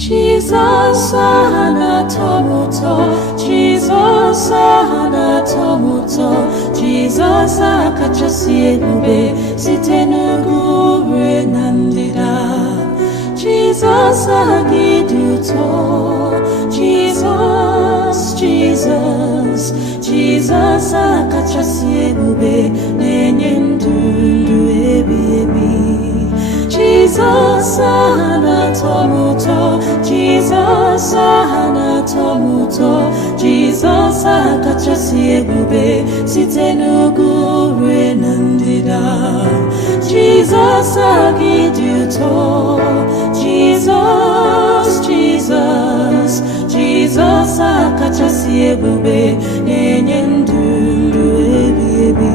Jesus anatomuto, Jesus anatomuto, Jesus akachasi ebube site n'ugure na ndịda. Jesus agiduto, Jesus, Jesus, Jesus akachasi ebube na-enye ndụ ebi ebi. Jesus anatomuto, Jesus anatomuto, Jesus akachasi ebube site n'ugure na ndịda. Jesus agiduto, Jesus, Jesus, Jesus akachasi ebube na-enye ndụ ebi ebi.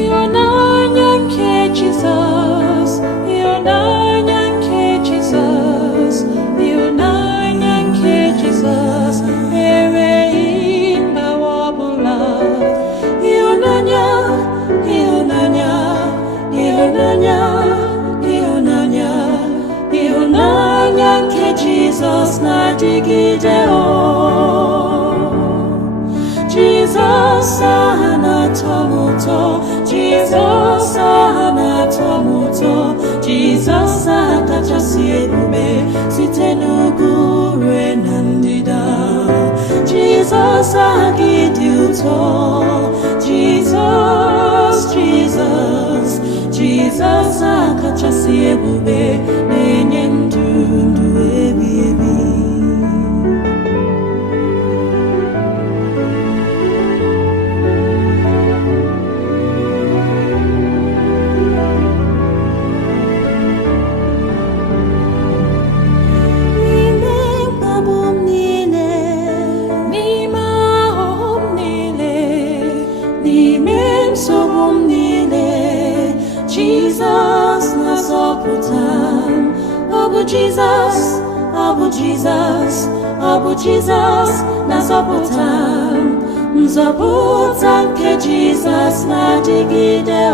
Ịhụnanya nke Jesus, ịhụnanya nke Jesus, ịhụnanya nke Jesus enweghị mgbawa ọbụla. Ịhụnanya, ịhụnanya, ịhụnanya, ịhụnanya, ịhụnanya nke Jesus na-adịgide Jesus anatomuto, Jesus anatomuto, Jesus akachasi ebube site n'ugure na ndịda. Jesus agiduto, Jesus, Jesus, Jesus akachasi ebube na-enye ndụ ebi ebi. Jesus nazoputam, Abu Jesus, Abu Jesus, Abu Jesus nazoputam, nzoputam ke Jesus na-adịgide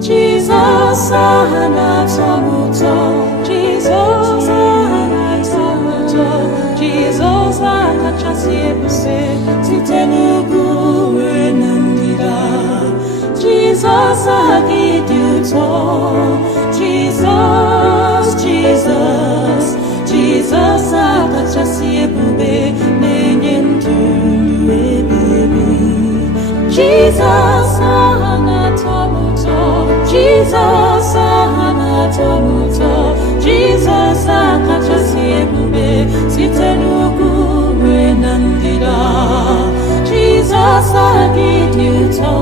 Jesus anatomuto, Jesus anatomuto, Jesus akachasi ebube site n'ugure na ndịda. Jesus agiduto, Jesus, Jesus, Jesus akachasi ebube na-enye ndụ ebi ebi. Jesus anatomuto, Jesus anatomuto, Jesus akachasi ebube site n'ugure na ndịda. Jesus agiduto,